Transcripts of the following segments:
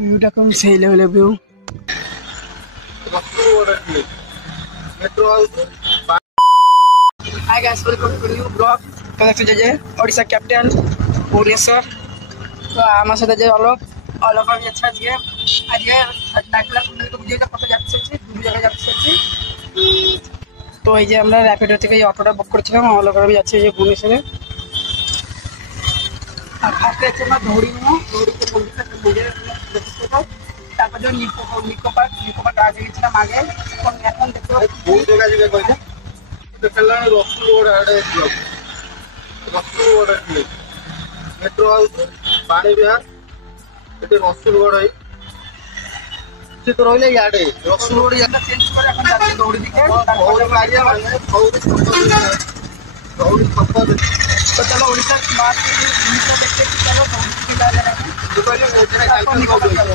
ভিউটা কম সেই লেভেলের view. Hi guys, welcome to new vlog. Connected je Odisha capital Bhubaneswar. তো আমার সাথে যে অলক আমি যাচ্ছি আজকে ডাকলাম ভিডিওটা কত যাচ্ছে দু জায়গায় যাচ্ছি। তো এই যে আমরা র্যাপিডো থেকে এই অটোটা বুক করেছিলাম, অলক আমি যাচ্ছি যে ভুবনেশ্বরে। আর ফার্স্টে হচ্ছে আমরা দৌড়ি নেবো, দৌড়িতে মন্দিরটা তারপর যে নিকো পার্ক আগে গেছিলাম আগে, এখন দেখতে পাচ্ছি मेट्रो हाउस पानी विहार ये रसुलगढ़ तो रही इे रसुलगढ़ চেঞ্জ করে এখন যাচ্ছি দৌড়ি দিকে। তো চলো ওড়িশার স্মার্ট জিনিসটা দেখতে চলো দৌড়ি দিকে যাবে।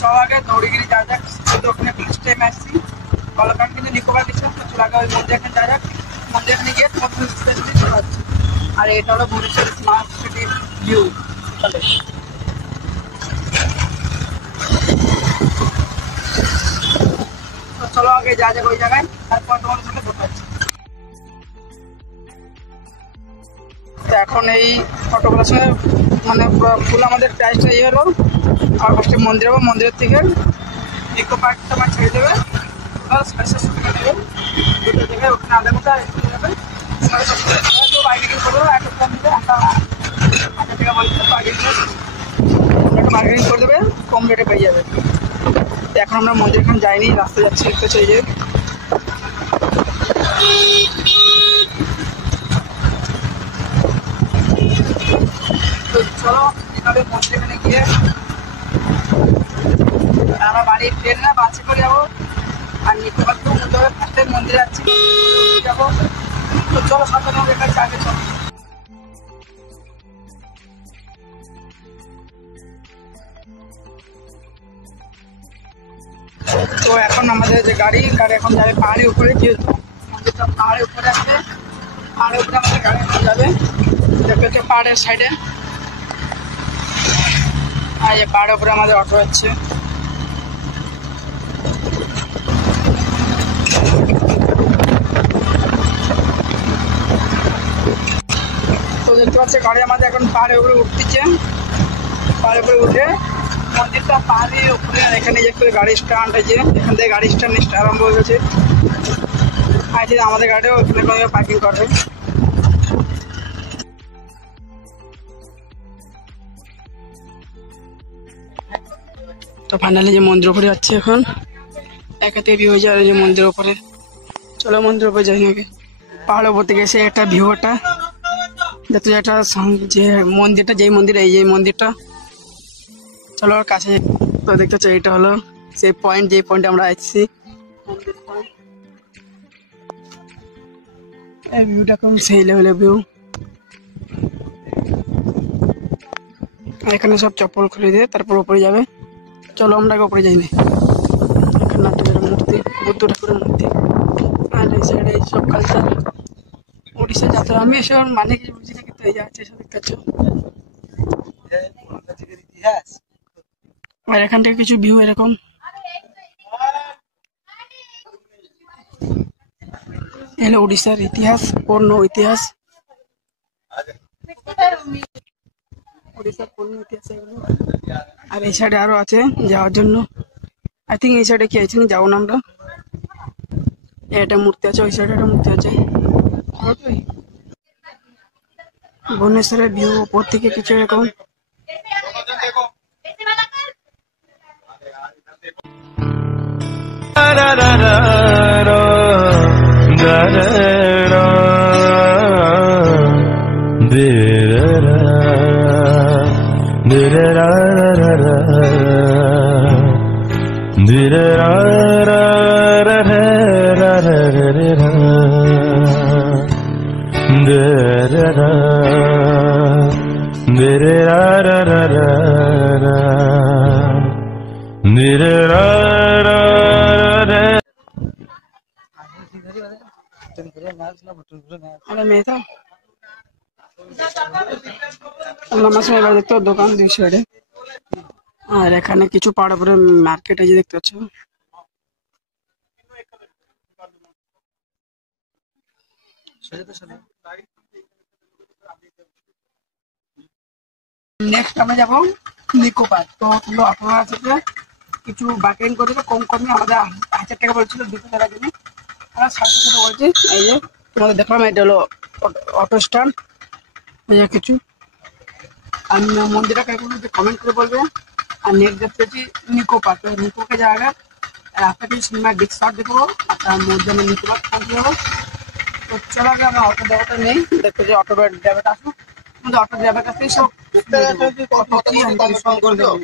চল আগে দৌড়িগিরি যা যাক, তো ওখানে ফার্স্ট টাইম আসছি কলকাতা কিন্তু নিকোবার দিচ্ছিলাম। তো চল আগে ওই মন্দির এখানে যা যাক, মন্দির এখানে গিয়ে প্রথম স্টেশনে চলে যাচ্ছি। আর এটা হলো ভুবনেশ্বর স্মার্ট সিটি ভিউ। তো চলো আগে যা যাক ওই জায়গায়, তারপর তোমাদের সাথে দেখা হচ্ছে। এখন এই ফটোগুলোর সঙ্গে মানে ফুল আমাদের প্রাইসটা ইয়ে হলো। আর ফার্স্টে মন্দির হবে, মন্দিরের থেকে ইকো পার্কটা আমার ছেড়ে দেবে, 750 টাকা দেবে দুটো জায়গায়। ওখানে আধা ঘন্টা চলে যাবে, 750 টাকা বার্গেনিং করবো, একটা কম দেবে, একটা 1000 টাকা বলছে বার্গেনিং করে দেবে, কম রেটে পেয়ে যাবে। এখন আমরা মন্দির এখন যাইনি, রাস্তায় যাচ্ছি একটু চলে যাই। তো চলো এভাবে মন্দির এখানে গিয়ে আমরা বাড়ি ট্রেন না বাসে করে যাবো। আর নিকো পার্ক তো ফার্স্টে মন্দিরে যাচ্ছি যাবো। তো চলো সাথে এখানে আগে চলো। তো এখন আমাদের যে গাড়ি এখন যাবে পাহাড়ের উপরে, যেহেতু মন্দিরটা পাহাড়ের উপরে আছে, পাহাড়ের উপরে আমাদের গাড়ি এখন যাবে। দেখতে হচ্ছে পাহাড়ের সাইডে, আর এই পাহাড়ের উপরে আমাদের অটো যাচ্ছে। তো দেখতে পাচ্ছি গাড়ি আমাদের এখন পাহাড়ের উপরে উঠতেছে। পাহাড়ের উপরে উঠে মন্দিরটা পাহাড়ের উপরে, আর এখানে যে করে গাড়ি স্ট্যান্ড আছে, এখান থেকে গাড়ি স্ট্যান্ড আরম্ভ হয়ে গেছে। আর যে আমাদের গাড়িও এখানে পার্কিং করবে। তো ফাইনালি যে মন্দির উপরে যাচ্ছে এখন, একাতে ভিউ হয়ে যায় যে মন্দিরের উপরে। চলো মন্দিরের উপরে যাই নাকি। পাহাড়ের উপর থেকে এসে একটা ভিউটা যাতে একটা যে মন্দিরটা, যেই মন্দির এই যে মন্দিরটা, চলো ওর কাছে। তো দেখতে চাই এটা হলো সেই পয়েন্ট, যে পয়েন্টে আমরা আসছি। এই ভিউটা কম সেই লেভেলের ভিউ। এখানে সব চপ্পল খুলে দিয়ে তারপর উপরে যাবে। চলো আমরা উপরে যাই না। এখানে মূর্তি, বুদ্ধ ঠাকুরের মূর্তি, আর এই সাইডে সব কালচার ওড়িশা যাত্রা। আমি এসব মানে কিছু বুঝি না, কিন্তু এই যাচ্ছে এসব দেখতে পাচ্ছ। আর এখান থেকে কিছু ভিউ এরকম। এলো ওড়িশার ইতিহাস, পূর্ণ ইতিহাস, ওড়িশার পূর্ণ ইতিহাস এগুলো। আর এই সাইডে আরো আছে যাওয়ার জন্য। আই থিঙ্ক এই সাইডে কি আছে যাবো না আমরা। এটা মূর্তি আছে, ওই সাইডে একটা মূর্তি আছে। ভুবনেশ্বরের ভিউ উপর থেকে কিছু এরকম। আরে মেয়ে তো আমার সময় এবার দেখতে দোকান দুই সাইডে, আর এখানে কিছু পাড়া পরে মার্কেট আছে দেখতে পাচ্ছ। নেক্সট আমরা যাবো নিকো পার্ক। তো তোমরা আপনারা সাথে কিছু বার্গেনিং করে দিলে কম কমে আমাদের 1000 টাকা বলছিল 200 টাকা জন্য, আমরা 700 টাকা বলছি। এই যে তোমাদের দেখলাম এটা হলো অটো স্ট্যান্ড, এই যে কিছু। আর মন্দিরটা কেমন কমেন্ট করে বলবে। আর নেক্সট দেখতে হচ্ছে নিকো পার্ক। নিকোকে জায়গা রাস্তা কিছু সিনেমা ডিস্ক শট দেখবো, আর তার মধ্যে আমি নিকো পার্ক পৌঁছে যাবো। তো চলো আগে আমরা অটো ড্রাইভারটা নেই, দেখতে যে অটো ড্রাইভারটা আসুক, আমাদের অটো ড্রাইভার কাছ থেকে সব কত কি আমি কনফার্ম করে দাও।